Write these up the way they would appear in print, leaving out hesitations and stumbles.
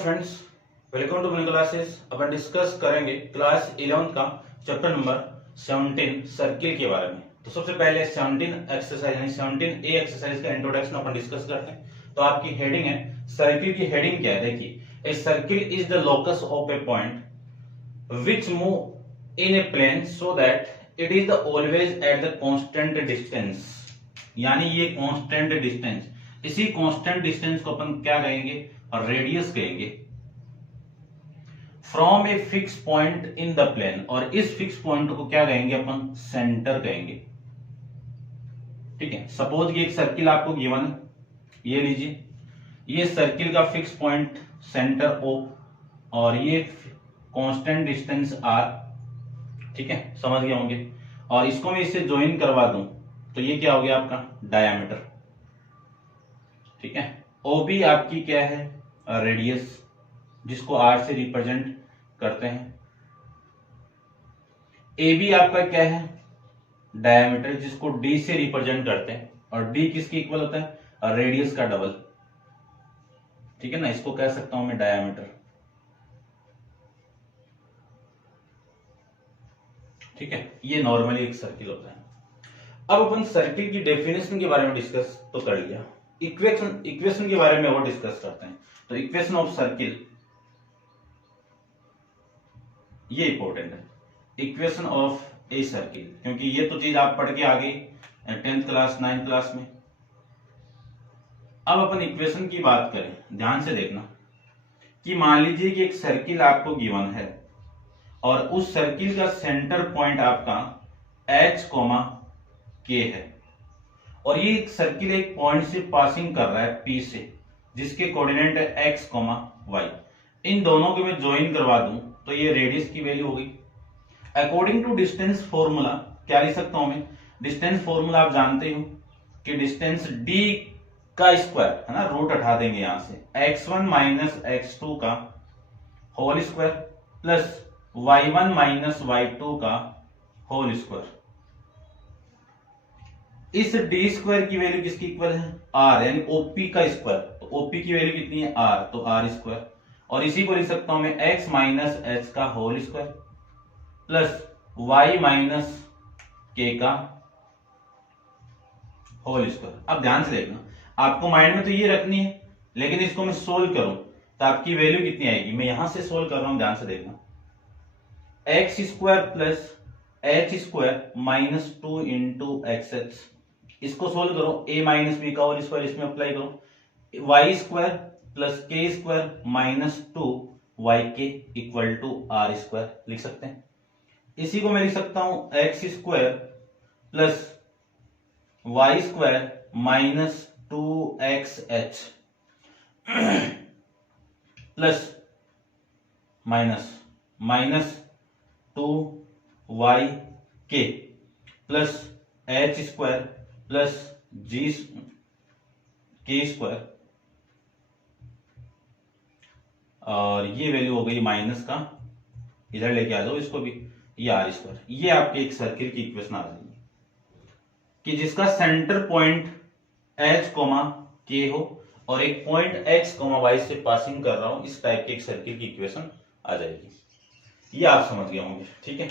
Friends, welcome to my classes. अपन discuss करेंगे class 11 का चैप्टर नंबर 17 सर्किल के बारे में। तो सबसे पहले 17 एक्सरसाइज यानी 17A एक्सरसाइज का इंट्रोडक्शन अपन डिस्कस करते हैं। तो आपकी हेडिंग है, सर्किल की हेडिंग क्या है? देखिए, a circle is the locus of a point which move in a plane so that it is the always at the constant distance. यानी ये कांस्टेंट डिस्टेंस, इसी कांस्टेंट डिस्टेंस को अपन क्या कहेंगे? और रेडियस कहेंगे। From a fix point in the plane, और इस फिक्स पॉइंट को क्या कहेंगे? अपन सेंटर कहेंगे। ठीक है, सपोज ये एक सर्किल आपको गिवन है, ये लीजिए, ये सर्किल का फिक्स पॉइंट सेंटर O और ये कांस्टेंट डिस्टेंस R। ठीक है, समझ गए होंगे। और इसको मैं इससे ज्वाइन करवा दूं तो ये क्या हो गया? आपका डायामीटर। ठीक है, OB आपकी क्या है? रेडियस, जिसको R से रिप्रेजेंट करते हैं। AB आपका क्या है? डायमीटर, जिसको D से रिप्रेजेंट करते हैं। और D किसके इक्वल होता है? रेडियस का डबल। ठीक है ना, इसको कह सकता हूं मैं डायमीटर। ठीक है, ये नॉर्मली एक सर्किल होता है। अब अपन सर्किल की डेफिनेशन के बारे में डिस्कस तो कर लिया, इक्वेशन के बारे में और डिस्कस करते हैं। तो इक्वेशन ऑफ सर्किल, ये इंपॉर्टेंट है, इक्वेशन ऑफ ए सर्किल, क्योंकि ये तो चीज आप पढ़ के आ गई 10th क्लास 9th क्लास में। अब अपन इक्वेशन की बात करें, ध्यान से देखना कि मान लीजिए कि एक सर्किल आपको गिवन है और उस सर्किल का सेंटर पॉइंट आपका H, K है, और ये एक सर्किल एक पॉइंट से पासिंग कर रहा है P से, जिसके कोऑर्डिनेट है X, Y। इन दोनों को मैं ज्वाइन करवा दूं तो ये रेडियस की वैल्यू होगी। अकॉर्डिंग टू डिस्टेंस फॉर्मूला क्या लिख सकता हूं मैं? डिस्टेंस फॉर्मूला आप जानते हो कि डिस्टेंस D का स्क्वायर है ना, रूट हटा देंगे यहां से, x1 माइनस x2 का whole square plus y1 minus y2 का होल स्क्वायर। इस d स्क्वायर की वैल्यू किसकी इक्वल है? r, यानी OP का स्क्वायर। तो OP की वैल्यू कितनी है? r, तो r स्क्वायर। और इसी को लिख सकता हूं मैं x माइनस h का whole square plus y minus k का होल स्क्वायर। अब ध्यान से देखना, आपको माइंड में तो ये रखनी है, लेकिन इसको मैं सोल्व करूं तो आपकी वैल्यू कितनी आएगी? मैं यहां से सोल्व कर रहा हूं, ध्यान से देखना। X square plus h square minus 2 into x h, इसको सोल्व करो, a माइनस बी का होल स्क्वायर इसमें अप्लाई करो, y square plus k square minus 2 y k equal to r square लिख सकते हैं। इसी को मैं लिख सकता हूं x square plus y square minus 2xh plus minus 2yk plus h square plus g k square, और ये वैल्यू हो गई माइनस का, इधर लेके आ जाओ इसको भी, ये आर स्क्वायर। ये आपके एक सर्किल की इक्वेशन आ जाएगी कि जिसका सेंटर पॉइंट H, K हो और एक पॉइंट X, Y से पासिंग कर रहा हूं, इस टाइप की एक सर्किल की इक्वेशन आ जाएगी। ये आप समझ गए होंगे। ठीक है,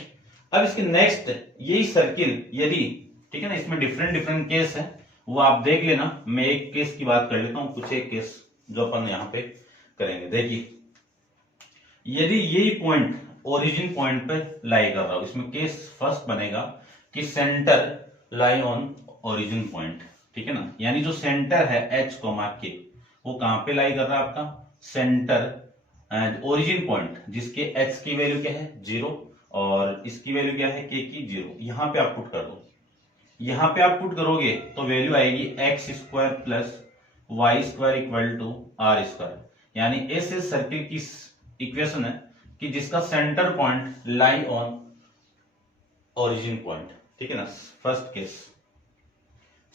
अब इसके नेक्स्ट यही सर्किल यदि, ठीक है ना, इसमें डिफरेंट केस है, वो आप देख लेना। मैं एक केस की बात कर लेता हूं, कुछ एक केस जो अपन यहां पे करेंगे। देखिए, यदि यही पॉइंट ओरिजिन पॉइंट पे लाई कर रहा हूं, इसमें केस फर्स्ट बनेगा कि centre lie on origin point. ठीक है ना, यानी जो सेंटर है H, K, वो कहां पे लाई कर रहा है? आपका सेंटर ओरिजिन पॉइंट, जिसके H की वैल्यू क्या है? 0, और इसकी वैल्यू क्या है? K की 0। यहां पे आप पुट कर दो, यहां पे आप पुट करोगे तो वैल्यू आएगी x square plus y square equal to r square. यानी ऐसे सर्किल की इक्वेशन है कि जिसका centre point lie on origin point. ठीक है ना, फर्स्ट केस।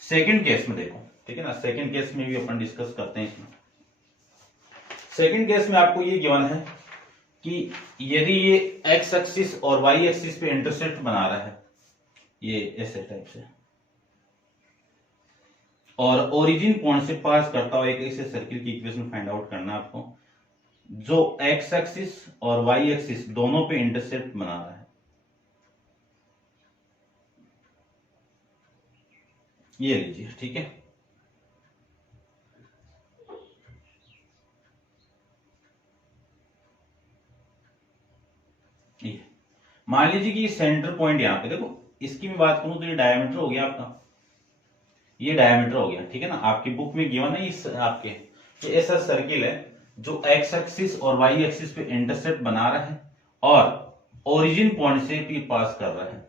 सेकंड केस में देखो, ठीक है ना, सेकंड केस में भी अपन डिस्कस करते हैं। इसमें सेकंड केस में आपको ये गिवन है कि यदि ये एक्स एक्सिस और वाई एक्सिस पे इंटरसेक्ट बना रहा है, ये ऐसे टाइप से, और ओरिजिन पॉइंट से पास करता हुआ एक ऐसे सर्किल की इक्वेशन फाइंड आउट करना है आपको। जो एक्स एक्सिस और वाई एक्सिस दोनों पे इंटरसेप्ट बना रहा है। ये लीजिए, ठीक है। ये मान लीजिए कि सेंटर पॉइंट यहां पे देखो, इसकी मैं बात करूं तो ये डायमीटर हो गया आपका, ये डायमीटर हो गया, ठीक है ना। आपकी बुक में गिवन है इस आपके, तो ऐसा सर्किल है जो एक्स एक्सिस और वाई एक्सिस पे इंटरसेप्ट बना रहा है और ओरिजिन पॉइंट से भी पास कर रहा है,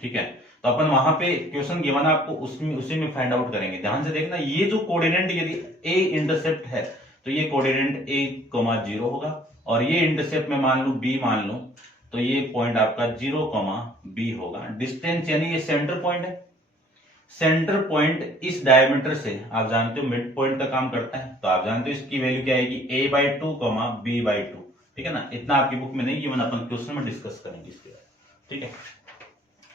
ठीक है। तो अपन वहां पे क्वेश्चन गिवन है आपको, उसमें उसी में फाइंड आउट करेंगे। ध्यान से देखना, ये जो कोऑर्डिनेट यदि ए इंटरसेप्ट है तो ये कोऑर्डिनेट ए, 0 होगा, और ये इंटरसेप्ट में मान लो बी मान लो, तो ये पॉइंट आपका 0, बी होगा। डिस्टेंस यानी ये सेंटर पॉइंट है। सेंटर पॉइंट इस डायमीटर से आप जानते हो मिड पॉइंट का काम करता है, तो आप जानते हो इसकी वैल्यू क्या आएगी, a/2, b/2, ठीक है ना। इतना आपकी बुक में नहीं गिवन, अपन क्वेश्चन में डिस्कस करेंगे इसके बारे में, ठीक है।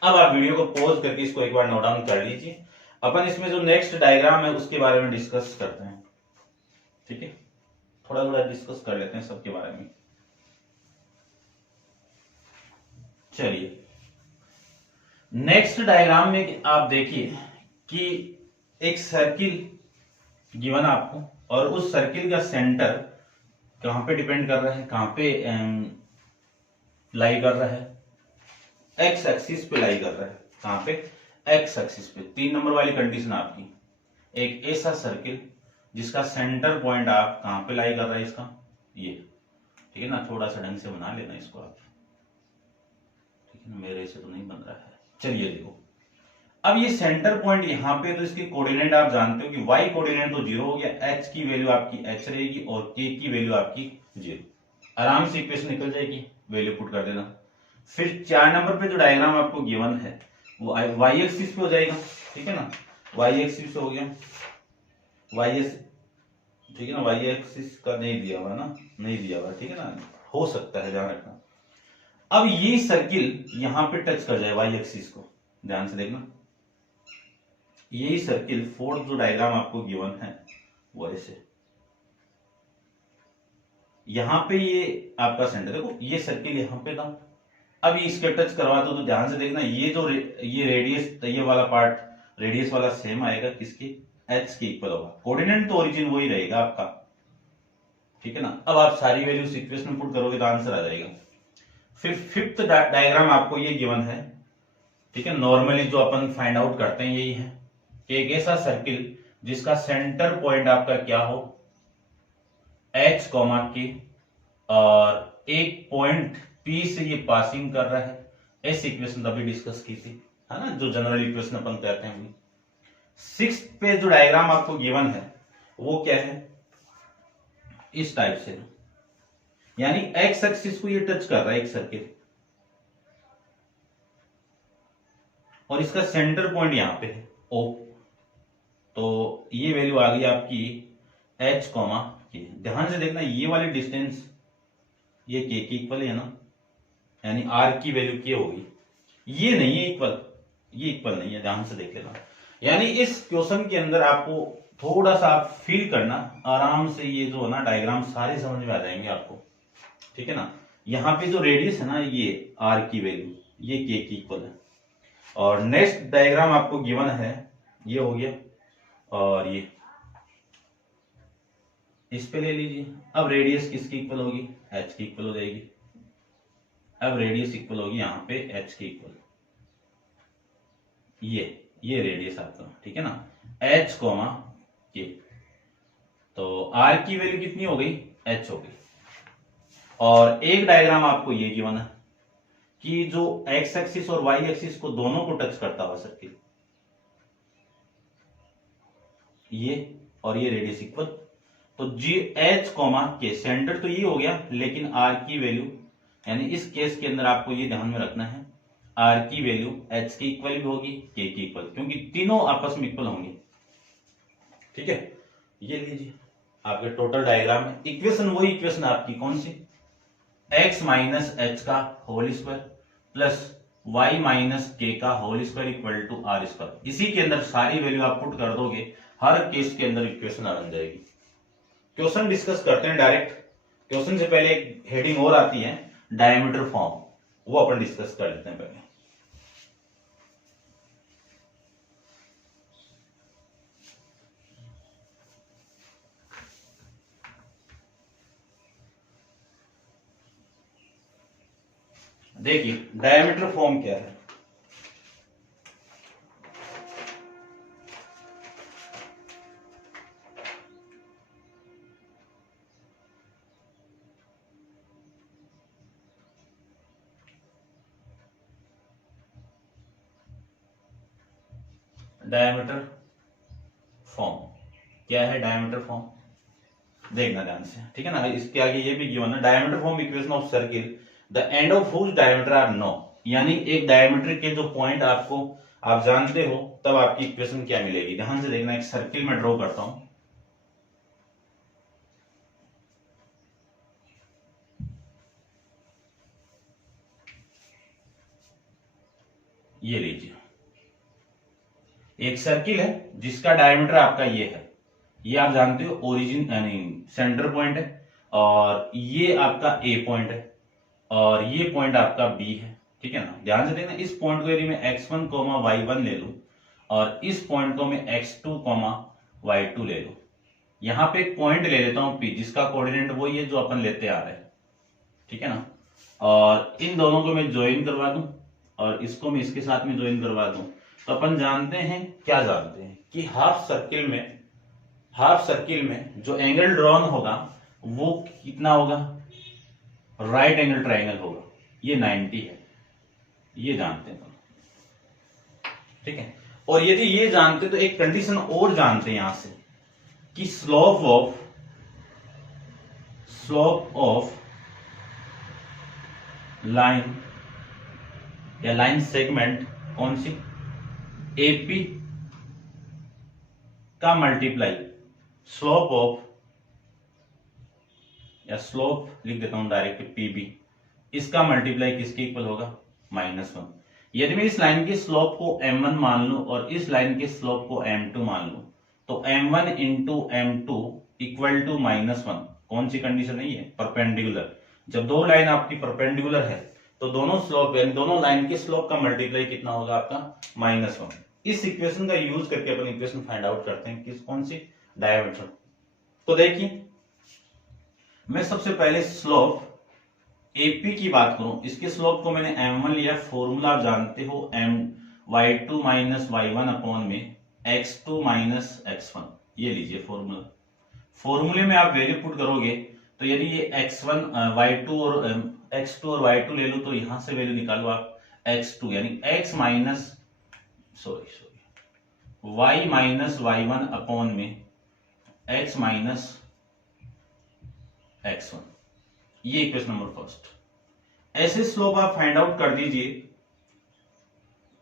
अब आप वीडियो को पॉज करके इसको एक बार नोट डाउन कर लीजिए। अपन इसमें जो नेक्स्ट डायग्राम है उसके बारे में डिस्कस करते हैं, ठीक है। थोड़ा थोड़ा डिस्कस कर लेते हैं सबके बारे में। चलिए, नेक्स्ट डायग्राम में आप देखिए कि एक सर्किल गिवन आपको, और उस सर्किल का सेंटर कहां पे डिपेंड कर रहा है, कहां पे लाई कर रहा है, एक्स एक्सिस पे लाई कर रहा है। कहां पे, एक्स एक्सिस पे। 3 नंबर वाली कंडीशन आपकी, एक ऐसा सर्किल जिसका सेंटर पॉइंट आप कहां पे लाई कर रहा है, इसका ये, ठीक है ना। थोड़ा सा ढंग से बना लेना इसको आप, ठीक है ना, मेरे से तो नहीं बन रहा है। चलिए देखो, अब ये सेंटर पॉइंट यहां पे, तो इसके कोऑर्डिनेट आप जानते हो कि y कोऑर्डिनेट तो 0 हो गया, h की वैल्यू आपकी h रहेगी और k की वैल्यू आपकी 0। आराम से इक्वेशन निकल जाएगी, वैल्यू पुट कर देना। फिर 4 नंबर पे जो डायग्राम आपको गिवन है वो y एक्सिस पे हो जाएगा, ठीक है ना। y एक्सिस पे हो गया, ठीक है ना। y एक्सिस का नहीं दिया हुआ ना, नहीं दिया हुआ, ठीक है ना, हो सकता है, ध्यान रखना। अब ये सर्किल यहां पे टच कर जाए y एक्सिस को, ध्यान से देखना। यही सर्किल, फोर्थ जो डायग्राम आपको गिवन है वो ऐसे, यहां पे ये आपका सेंटर, देखो ये सर्किल यहां पे था, अब ये इसके टच करवा दो, तो ध्यान से देखना, ये जो ये रेडियस, ये वाला पार्ट रेडियस वाला सेम आएगा, किसके, एच के इक्वल होगा। कोऑर्डिनेट तो ओरिजिन वही रहेगा आपका, ठीक है ना। अब आप सारी वैल्यूज इक्वेशन में पुट करोगे तो आंसर आ जाएगा। फिर फिफ्थ डायग्राम आपको ये गिवन है, ठीक है। नॉर्मली जो अपन फाइंड आउट करते हैं यही है कि एक ऐसा सर्किल जिसका सेंटर पॉइंट आपका क्या हो, H, के, और एक पॉइंट P से ये पासिंग कर रहा है। ऐसी इक्वेशन तभी डिस्कस की थी, है ना, जो जनरल इक्वेशन अपन कहते हैं। 6th पे जो डायग्राम आपको गिवन है वो क्या है, इस टाइप से, यानी एक्स एक्सिस को ये टच कर रहा है एक सर्किल, और इसका सेंटर पॉइंट यहां पे है O। तो ये वैल्यू आ गई आपकी H, के। ध्यान से देखना, ये वाली डिस्टेंस ये K की इक्वल है ना, यानी R की वैल्यू K होगी। ये नहीं है इक्वल, ये इक्वल नहीं है, ध्यान से देख लेना। यानी इस क्वेश्चन के अंदर आपको थोड़ा सा आप फील करना, आराम से ये जो है ना डायग्राम सारे समझ में आ जाएंगे आपको, ठीक है ना। यहाँ पे जो रेडियस है ना, ये R की वैल्यू ये K की इक्वल है। और नेक्स्ट डायग्राम आपको गिवन है, ये हो गया, और ये इस पे ले लीजिए। अब रेडियस किसकी इक्वल होगी, H की इक्वल हो जाएगी। अब रेडियस इक्वल होगी यहाँ पे H की इक्वल, ये रेडियस आपका, ठीक है ना, H, K। तो R की वैल्यू कितनी हो गई, H हो गई। और एक डायग्राम आपको ये गिवन है कि जो एक्स एक्सिस और वाई एक्सिस को दोनों को टच करता हुआ सर्किल, ये और ये रेडियस इक्वल, तो H, K सेंटर तो ये हो गया, लेकिन R की वैल्यू, यानी इस केस के अंदर आपको ये ध्यान में रखना है, R की वैल्यू H की इक्वल भी होगी, K की इक्वल, क्योंकि तीनों आपस में इक्वल होंगे, ठीक है। ये लीजिए आपके टोटल डायग्राम है। इक्वेशन वही इक्वेशन आपकी कौन सी, x माइनस एच का whole square plus y minus k का whole square equal to r square. इसी के अंदर सारी वैल्यू आप पुट कर दोगे, हर केस के अंदर इक्वेशन आ जाएगी। क्वेश्चन डिस्कस करते हैं डायरेक्ट, क्वेश्चन से पहले एक हेडिंग और आती है डायमीटर फॉर्म, वो अपन डिस्कस कर लेते हैं पहले। देखिए डायमीटर फॉर्म क्या है। डायमीटर फॉर्म क्या है? डायमीटर फॉर्म देखना ध्यान से, ठीक है ना। इसके आगे ये भी गिवन है, diameter form equation of circle the end of whose diameter are known, यानी एक डायमीटर के जो पॉइंट आपको आप जानते हो तब आपकी इक्वेशन क्या मिलेगी। ध्यान से देखना, एक सर्किल में ड्रॉ करता हूं, ये लीजिए एक सर्किल है जिसका डायमीटर आपका ये है, ये आप जानते हो ओरिजिन यानी सेंटर पॉइंट है, और ये आपका ए पॉइंट है और ये पॉइंट आपका बी है, ठीक है ना। ध्यान से देखना, इस पॉइंट को यदि मैं x1, y1 ले लूं और इस पॉइंट को मैं x2, y2 ले लूं, यहां पे एक पॉइंट ले लेता हूं P जिसका कोऑर्डिनेट वही है जो अपन लेते आ रहे हैं, ठीक है ना। और इन दोनों को मैं ज्वाइन करवा दूं और इसको मैं इसके साथ में ज्वाइन करवा दूं, तो अपन जानते हैं, क्या जानते हैं कि हाफ सर्किल में जो एंगल ड्रॉन होगा वो कितना होगा? राइट एंगल ट्राइंगल होगा, ये 90 है, ये जानते हैं, ठीक है। और यदि ये जानते तो एक कंडीशन और जानते हैं यहां से कि स्लोप ऑफ लाइन या लाइन सेगमेंट कौन सी? एपी का मल्टीप्लाई स्लोप लिख देता हूं डायरेक्ट पीबी, इसका मल्टीप्लाई किसके इक्वल होगा? -1। यदि मैं इस लाइन के स्लोप को m1 मान लूं और इस लाइन के स्लोप को m2 मान लूं, तो m1 into m2 equal to -1। कौन सी कंडीशन है ये? परपेंडिकुलर। जब दो लाइन आपकी परपेंडिकुलर है तो दोनों स्लोप यानी दोनों लाइन के स्लोप का मल्टीप्लाई कितना होगा आपका? -1। इस इक्वेशन का यूज करके अपन इक्वेशन फाइंड आउट करते हैं किस कौन सी? डायमीटर। तो देखिए मैं सबसे पहले स्लोप एपी की बात करूं, इसके स्लोप को मैंने m1 लिया, फॉर्मूला आप जानते हो y2 माइनस y1 अपॉन में x2 माइनस x1, ये लीजिए फॉर्मूला। फॉर्मूले में आप वैल्यू पुट करोगे तो यदि ये x1 y2 और x2 और y2 ले लो तो यहां से वैल्यू निकालो आप x2 यानी x minus y minus y1 upon में x माइनस x1, ये इक्वेशन नंबर फर्स्ट। ऐसे स्लोप आप फाइंड आउट कर दीजिए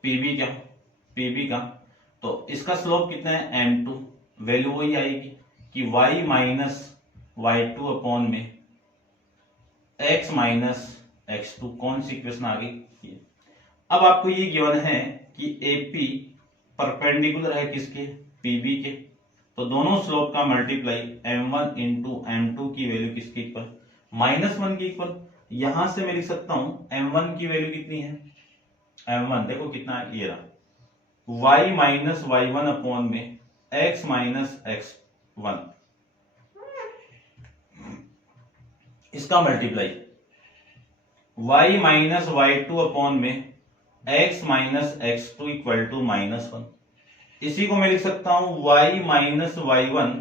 पीबी का, तो इसका स्लोप कितना है? m2, वैल्यू वही आएगी कि y माइनस y2 अपॉन में x माइनस x2। कौन सी इक्वेशन आ गई? ये। अब आपको ये गिवन है कि AP परपेंडिकुलर है किसके? PB के, तो दोनों स्लोप का मल्टीप्लाई m1 इंटू m2 की वैल्यू किसके इक्वल? -1 की इक्वल। यहां से मैं लिख सकता हूं m1 की वैल्यू कितनी है? m1 देखो कितना है, ये रहा y माइनस y1 अपॉन में x माइनस x1, इसका multiply y minus y2 upon में x minus x2 equal to -1। इसी को मैं लिख सकता हूं y माइनस y1,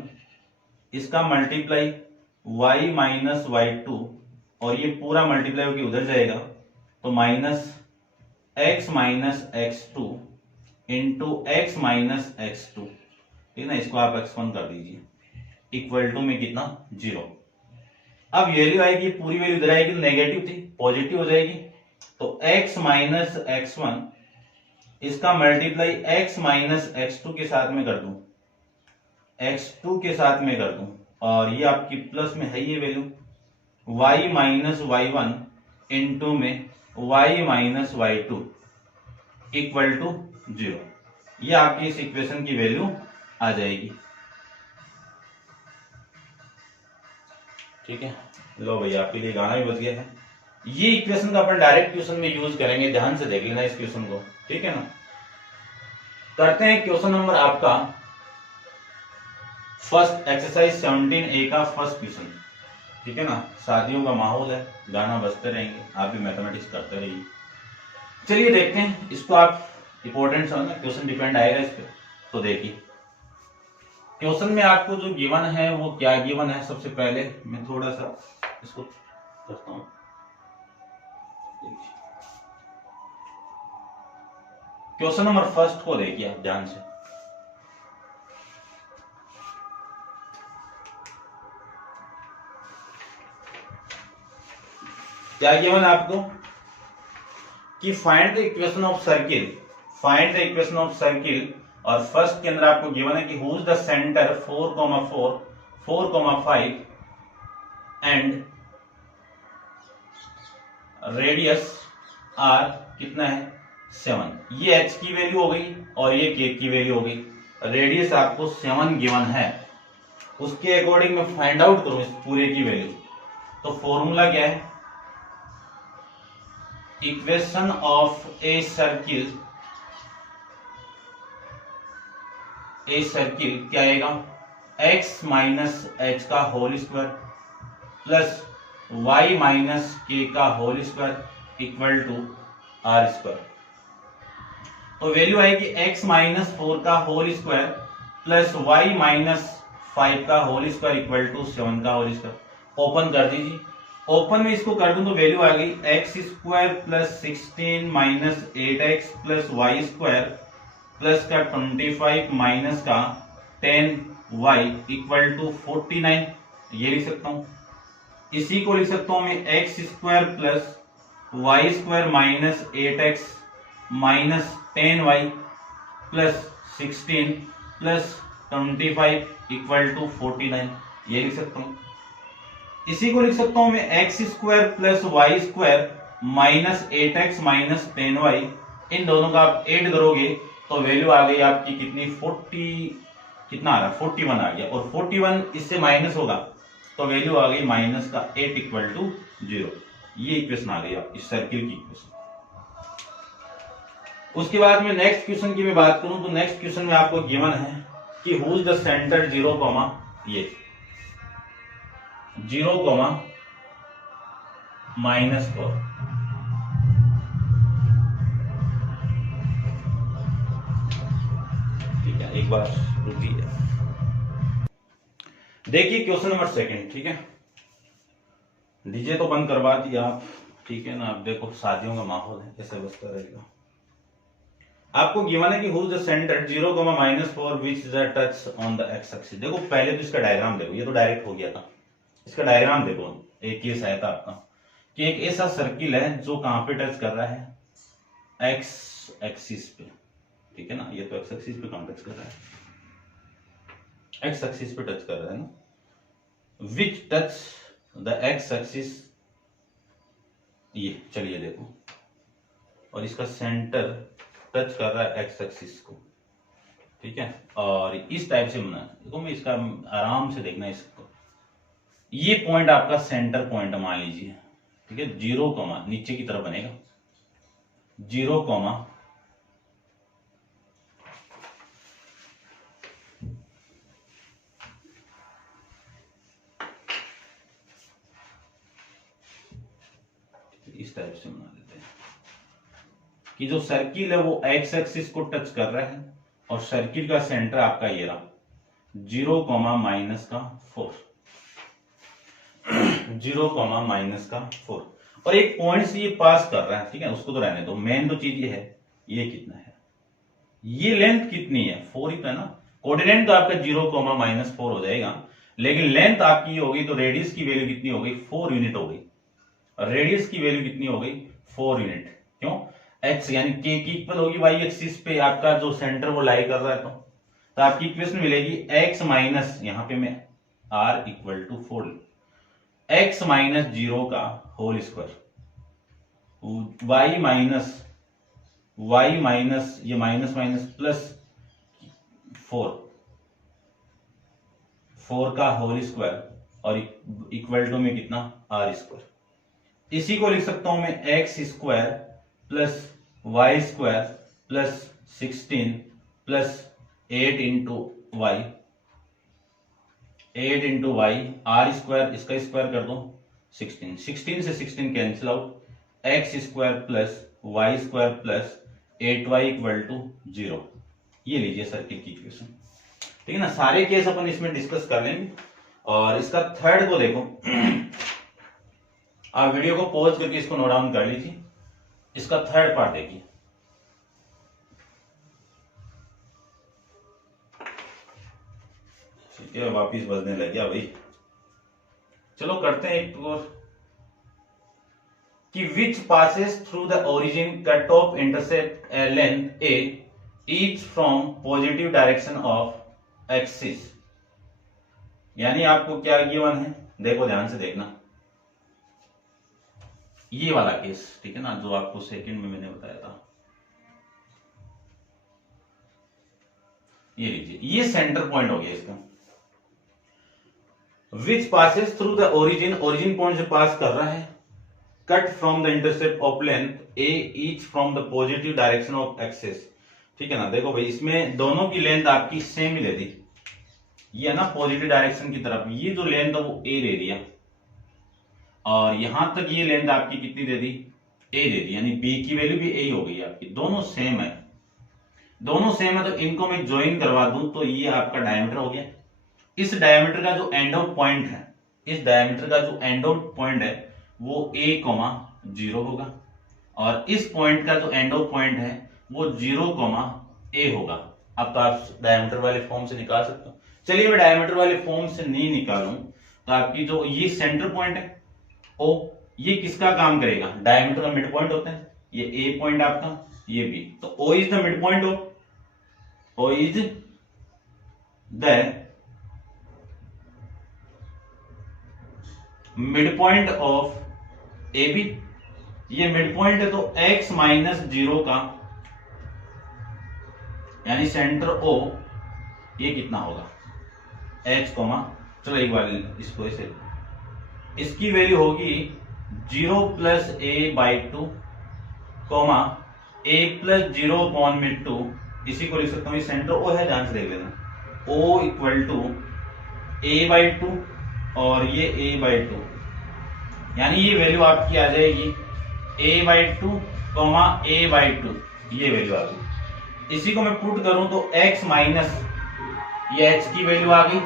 इसका मल्टीप्लाई y माइनस y2, और ये पूरा मल्टीप्लाई होकर उधर जाएगा तो minus x minus x2 into x minus x2, ठीक है ना। इसको आप x1 कर दीजिए इक्वल टू में कितना? 0। अब वैल्यू आएगी, पूरी वैल्यू इधर आएगी तो नेगेटिव थी, पॉजिटिव हो जाएगी, तो x माइनस x1 इसका मल्टीप्लाई x माइनस x2 के साथ में कर दूं, x2 के साथ में कर दूं, और ये आपकी प्लस में है ये value y minus y1 into में y minus y2 equal to 0। ये आपकी इस इक्वेशन की वैल्यू आ जाएगी, ठीक है। लो भैया आपके लिए गाना भी बज गया है। ये इक्वेशन का अपन डायरेक्ट क्वेश्चन में यूज करेंगे, ध्यान से देख लेना इस क्वेश्चन को, ठीक है ना। करते हैं क्वेश्चन नंबर आपका फर्स्ट, एक्सरसाइज 17A का फर्स्ट क्वेश्चन, ठीक है ना। शादियों का माहौल है, गाना बजते रहेंगे, आप भी मैथमेटिक्स करते रहिए। चलिए देखते हैं इसको, आप इंपॉर्टेंट समझना, क्वेश्चन डिपेंड आएगा इस पे। तो देखिए क्वेश्चन में आपको जो गिवन है वो क्या गिवन है। सबसे पहले मैं थोड़ा सा इसको करता हूं, क्वेश्चन नंबर फर्स्ट को देखिए आप ध्यान से। क्या गिवन है आपको कि find the equation of circle, find the equation of circle, और फर्स्ट के अंदर आपको गिवन है कि who is the centre 4,4, 4,5 and radius r कितना है 7। ये h की वैल्यू हो गई और ये k की वैल्यू हो गई। रेडियस आपको 7 गिवन है, उसके अकॉर्डिंग मैं फाइंड आउट करूं इस पूरे की वैल्यू। तो फॉर्मूला क्या है, equation of a circle, a circle क्या आएगा, x माइनस एच का whole square plus y minus k का whole square equal to r square. तो वैल्यू आएगी x माइनस 4 का whole square plus y minus 5 का होल स्क्वायर इक्वल टू 7 का whole square. Open कर दीजिए, ओपन में इसको कर दूं तो वैल्यू आ गई x square plus 16 minus 8x plus y square plus का 25 माइनस का 10y इक्वल टू 49। ये लिख सकता हूं, इसी को लिख सकता हूं मैं x square plus y square minus 8x minus 10y plus 16 plus 25 equal to 49। ये लिख सकता हूं, इसी को लिख सकता हूं मैं x square plus y square minus 8x minus 10y। इन दोनों का आप ऐड करोगे तो वैल्यू आ गई आपकी कितनी 40, कितना आ रहा 41 आ गया, और 41 इससे माइनस होगा तो वैल्यू आ गई माइनस का 8 इक्वल टू 0। ये इक्वेशन आ गई आपकी सर्किल की इक्वेशन। उसके बाद में नेक्स्ट क्वेश्चन की मैं बात करूं तो नेक्स्ट क्वेश्चन में आपको गिवन है कि हु इज द सेंटर 0, ये 0, माइनस 4। ठीक है, एक बार रुकिए, देखिए क्वेश्चन नंबर सेकंड, ठीक है। डीजे तो बंद करवा दिया आप, ठीक है ना। आप देखो शादियों का माहौल है, ऐसा बजता रहेगा। आपको गिवन है कि who is the centre 0, minus 4 which is the touch on the x axis. देखो पहले तो इसका डायग्राम देखो, ये तो डायरेक्ट हो गया था। इसका डायग्राम देखो, एक केस आया था आपका कि एक ऐसा सर्किल है जो कहां पे टच कर रहा है, एक्स एक्सिस पे, ठीक है ना। ये तो एक्स एक्सिस पे कहां टच कर रहा है, एक्स एक्सिस पे टच कर रहा है ना। विच टच द एक्स एक्सिस, ये चलिए देखो, और इसका सेंटर टच कर रहा है एक्स एक्सिस को, ठीक है। और इस टाइप से बना, देखो मैं इसका आराम से देखना इसको। ये पॉइंट आपका सेंटर पॉइंट मान लीजिए, ठीक है। 0, नीचे की तरफ बनेगा 0, इस टाइप से बना देते हैं कि जो सर्किल है वो एक्स एक्सिस को टच कर रहा है और सर्किल का सेंटर आपका ये रहा 0, माइनस का 4, 0, माइनस का 4, और एक पॉइंट से ये पास कर रहा है, ठीक है। उसको तो रहने दो, मेन तो चीज ये है, ये कितना है, ये लेंथ कितनी है 4 ही तो है ना। कोऑर्डिनेट तो आपका 0, माइनस 4 हो जाएगा, लेकिन लेंथ आपकी होगी तो रेडियस की वैल्यू कितनी हो गई 4 यूनिट हो गई, और रेडियस की वैल्यू कितनी हो गई 4 यूनिट। क्यों, x यानी k की इक्वल होगी y एक्सिस पे, आपका जो सेंटर वो लाई कर रहा है। तो आपकी इक्वेशन मिलेगी x माइनस, यहां पे मैं r equal to 4, x minus 0 का होल स्क्वायर, y माइनस ये माइनस माइनस प्लस 4 का होल स्क्वायर, और इक्वल टू में कितना आर स्क्वायर। इसी को लिख सकता हूं मैं x square plus y square plus 16 plus 8 into y, 8 into y, r square इसका स्क्वायर कर दो 16, 16 से 16 cancel out, x square plus y square plus 8y equal to 0। ये लीजिए सर्किट की इक्वेशन, ठीक है ना। सारे केस अपन इसमें डिस्कस कर लेंगे। और इसका थर्ड को देखो, आप वीडियो को पॉज करके इसको नोट डाउन कर लीजिए। इसका थर्ड पार्ट देखिए, ठीक है, वापिस बजने लग गया भाई। चलो करते हैं एक और, कि विच passes through the origin cut off intercept length A each from positive direction of axis. यानी आपको क्या गिवन है, देखो ध्यान से देखना, ये वाला केस, ठीक है ना, जो आपको सेकंड में मैंने बताया था। ये लीजिए, ये सेंटर पॉइंट हो गया इसका। विच passes through the origin, origin point से पास कर रहा है, cut from the intercept of length A each from the positive direction of axis, ठीक है ना। देखो भाई, इसमें दोनों की लेंथ आपकी सेम ही दे दी, ये है ना पॉजिटिव डायरेक्शन की तरफ, ये जो लेंथ है वो ए दे दिया, और यहां तक ये लेंथ आपकी कितनी दे दी, ए दे दी, यानी बी की वैल्यू भी ए हो गई आपकी। दोनों सेम है, दोनों सेम है, तो इनको मैं ज्वाइन करवा दूं तो ये आपका डायमीटर हो गया। इस डायमीटर का जो एंड आउट पॉइंट है, इस डायमीटर का जो एंड आउट पॉइंट है वो a,0 होगा, और इस पॉइंट का जो एंड आउट पॉइंट है वो 0,a होगा। अब तो आप डायमीटर वाले फॉर्म से निकाल सकते हो। चलिए मैं डायमीटर वाले फॉर्म से नहीं निकालूं तो आपकी जो ये सेंटर पॉइंट है ओ, ये किसका काम करेगा, डायमीटर का मिड पॉइंट होता है, ये ए पॉइंट आपका, ये बी, तो O is the mid point of, O is the mid point of A B. ये मिड पॉइंट है तो x माइनस 0 का, यानी सेंटर O, ये कितना होगा h, चलो एक बार इसको ऐसे, इसकी वैल्यू होगी 0 plus a by 2, a plus 0 upon में 2, इसी को लिख सकता हूं, ये सेंटर O है, ध्यान से देख लेना, O equal to a by 2 और ये a बाई 2, यानी ये वैल्यू आपकी आ जाएगी a बाई 2, a बाई 2, ये वैल्यू आ गई। इसी को मैं पुट करूं तो x माइनस ये h की वैल्यू आ गई,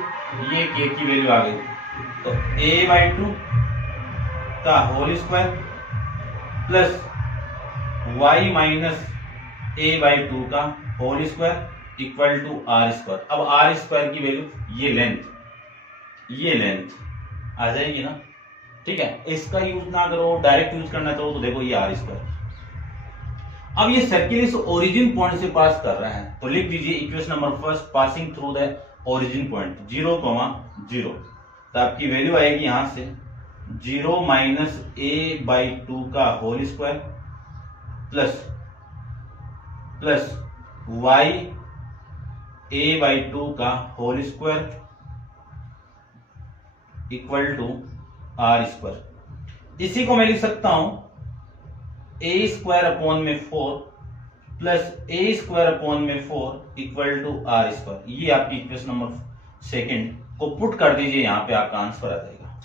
ये k की वैल्यू आ गई, तो a बाई 2 का whole square plus y minus a by 2 का whole square equal to r square. अब आर स्क्वायर की वैल्यू, ये लेंथ आ जाएगी ना, ठीक है। इसका यूज ना करो, डायरेक्ट यूज करना चाहो तो देखो ये आर स्क्वायर। अब ये सर्किल इस ओरिजिन पॉइंट से पास कर रहा है, तो लिख दीजिए equation number first, passing through the origin point 0,0, तो आपकी वैल्यू आएगी यहां से 0 माइनस a बाई 2 का whole square plus y a by 2 का whole square equal to r square. इसी को मैं लिख सकता हूं a स्क्वायर अपॉन में 4 प्लस a स्क्वायर अपॉन में 4 इक्वल टू आर स्क्वायर। ये आपकी इक्वेशन नंबर सेकंड को पुट कर दीजिए, यहां पे आपका आंसर आ जाएगा,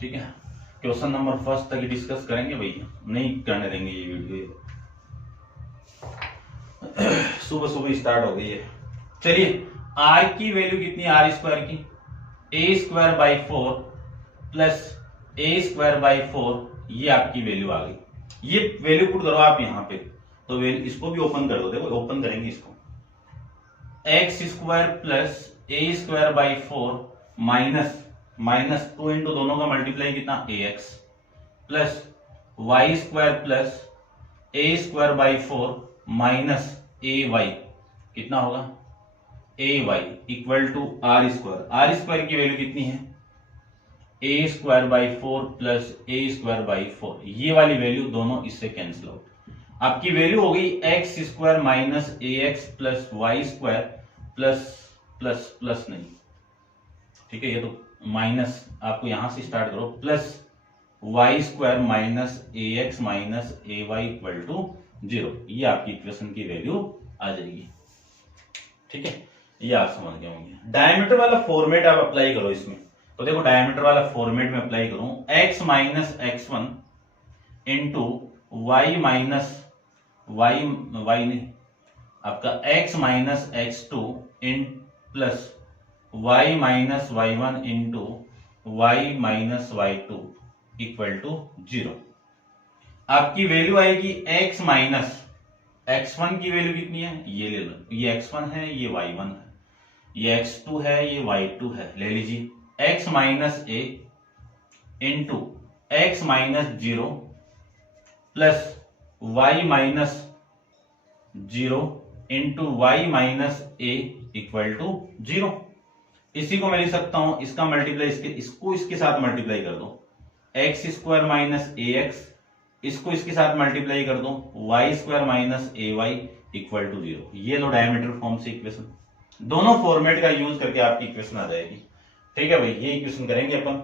ठीक है। क्वेश्चन नंबर फर्स्ट तक डिस्कस करेंगे भैया, नहीं करने देंगे ये वीडियो, सुबह सुबह स्टार्ट हो गई है। चलिए r की वैल्यू कितनी है, आर स्क्वायर की a square by 4 plus a square by 4, ये आपकी वैल्यू आ गई। ये वैल्यू पुट करो आप यहाँ पे, तो वैल्यू इसको भी ओपन कर दो, देखो ओपन करेंगे इसको, x square plus a square by 4 minus 2 into दोनों का मल्टीप्लाई कितना ax plus y square plus a square by 4 minus ay, कितना होगा ay equal to r square. R square की वैल्यू कितनी है, a square by 4 plus a square by 4, ये वाली वैल्यू दोनों इससे कैंसिल आउट। आपकी वैल्यू हो गई x square minus a x plus y square plus नहीं, ठीक है, ये तो माइनस आपको यहां से स्टार्ट करो plus y square minus a x minus a y equal to 0, ये आपकी इक्वेशन की वैल्यू आ जाएगी। ठीक है, ये आप समझ गए होंगे। डायमीटर वाला फॉर्मेट आप अप्लाई करो इसमें, तो देखो डायमीटर वाला फॉर्मेट में अप्लाई करूं x minus x one into y minus y नहीं आपका x माइनस एक्स टू इन plus y minus y one into y minus y two equal to 0। आपकी वैल्यू आएगी x माइनस x1 की value कितनी है, ये ले लो, ये x1 है, ये y1 है, ये x2 है, ये y2 है, ले लीजिए x minus a into x minus 0 plus y minus 0 into y minus a equal to 0। इसी को मैं लिख सकता हूं, इसका मल्टीप्लाई इसको इसके साथ मल्टीप्लाई कर दो, x square minus a x, इसको इसके साथ मल्टीप्लाई कर दो, y square minus a y equal to 0। ये लो डायमीटर फॉर्म से इक्वेशन, दोनों फॉर्मेट का यूज करके आपकी इक्वेशन आ जाएगी। ठीक है भाई, ये इक्वेशन करेंगे अपन,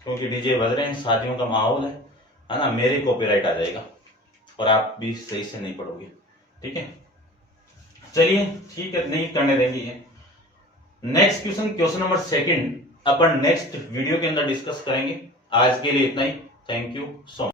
क्योंकि डीजे बज रहे हैं, शादियों का माहौल है ना, मेरे कॉपीराइट आ जाएगा और आप भी सही से नहीं पढ़ोगे। ठीक है, चलिए ठीक है, नहीं करने देंगे। नेक्स्ट क्वेश्चन नंबर 2 अपन नेक्स्ट वीडियो के अंदर डिस्कस करेंगे। आज के लिए इतना ही, थैंक यू सो मच।